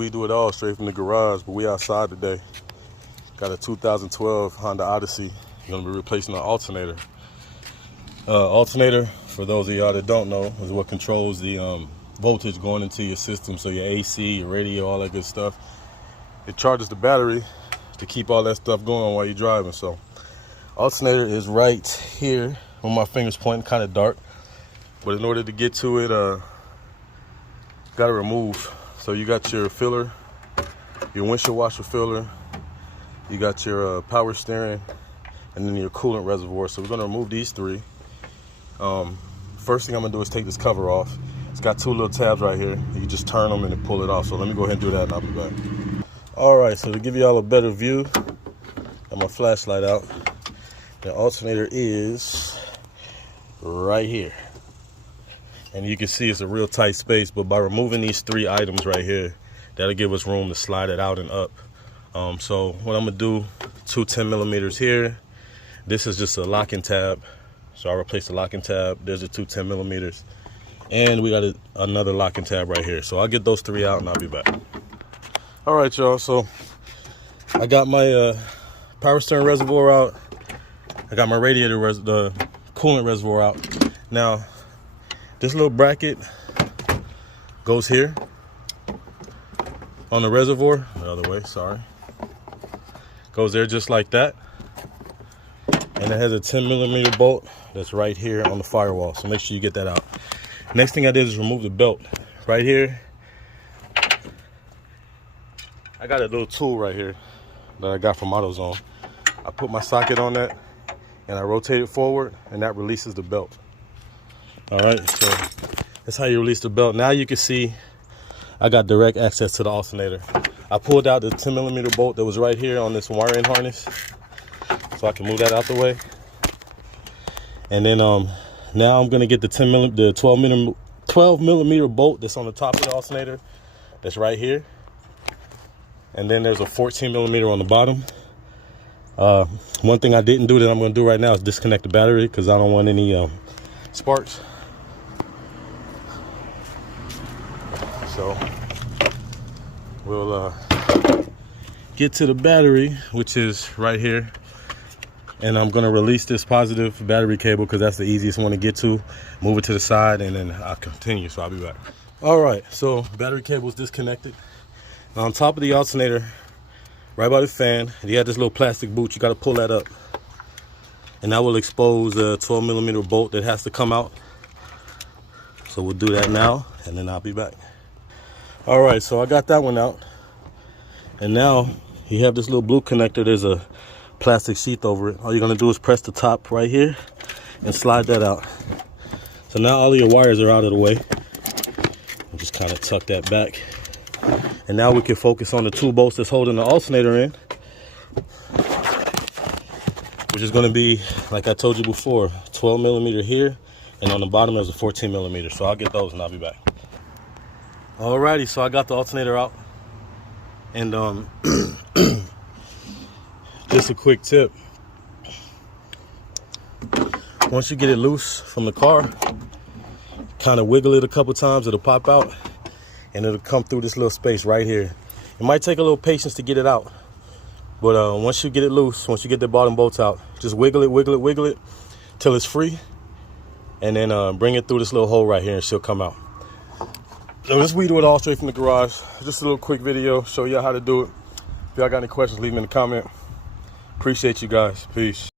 We do it all straight from the garage, but we outside today. Got a 2012 Honda Odyssey. Gonna be replacing the alternator. Alternator, for those of y'all that don't know, is what controls the voltage going into your system. So your AC, your radio, all that good stuff. It charges the battery to keep all that stuff going while you're driving. So alternator is right here where my finger's pointing, kind of dark. But in order to get to it, got to remove. So you got your filler, your windshield washer filler, you got your power steering, and then your coolant reservoir. So we're going to remove these three. First thing I'm going to do is take this cover off. It's got two little tabs right here. You just turn them and then pull it off. So let me go ahead and do that and I'll be back. All right, so to give y'all a better view, got my flashlight out. The alternator is right here. And you can see it's a real tight space, but by removing these three items right here, that'll give us room to slide it out and up. So what I'm gonna do, two 10 millimeters here. This is just a locking tab. So I'll replace the locking tab. There's the two 10 millimeters. And we got another locking tab right here. So I'll get those three out and I'll be back. All right, y'all, so I got my power steering reservoir out. I got my radiator, the coolant reservoir out. Now, this little bracket goes here on the reservoir, the other way, sorry. Goes there just like that. And it has a 10 millimeter bolt that's right here on the firewall. So make sure you get that out. Next thing I did is remove the belt. Right here, I got a little tool right here that I got from AutoZone. I put my socket on that and I rotate it forward and that releases the belt. All right, so that's how you release the belt. Now you can see I got direct access to the alternator. I pulled out the 10 millimeter bolt that was right here on this wiring harness, so I can move that out the way. And then now I'm gonna get the 12 millimeter bolt that's on the top of the alternator. That's right here. And then there's a 14 millimeter on the bottom. One thing I didn't do that I'm gonna do right now is disconnect the battery because I don't want any sparks. So we'll get to the battery, which is right here. And I'm gonna release this positive battery cable because that's the easiest one to get to. Move it to the side and then I'll continue, so I'll be back. All right, so battery cable is disconnected. Now on top of the alternator, right by the fan, you got this little plastic boot. You gotta pull that up. And that will expose the 12 millimeter bolt that has to come out. So we'll do that now and then I'll be back. All right, so I got that one out. And now you have this little blue connector. There's a plastic sheath over it. All you're gonna do is press the top right here and slide that out. So now all of your wires are out of the way. I'll just kind of tuck that back. And now we can focus on the two bolts that's holding the alternator in, which is gonna be, like I told you before, 12 millimeter here, and on the bottom there's a 14 millimeter. So I'll get those and I'll be back. Alrighty, so I got the alternator out. And just a quick tip. Once you get it loose from the car, kind of wiggle it a couple times, it'll pop out and it'll come through this little space right here. It might take a little patience to get it out, but once you get it loose, once you get the bottom bolts out, just wiggle it till it's free, and then bring it through this little hole right here and she'll come out. So this we do it all straight from the garage. Just a little quick video, show y'all how to do it. If y'all got any questions, leave them in the comment. Appreciate you guys. Peace.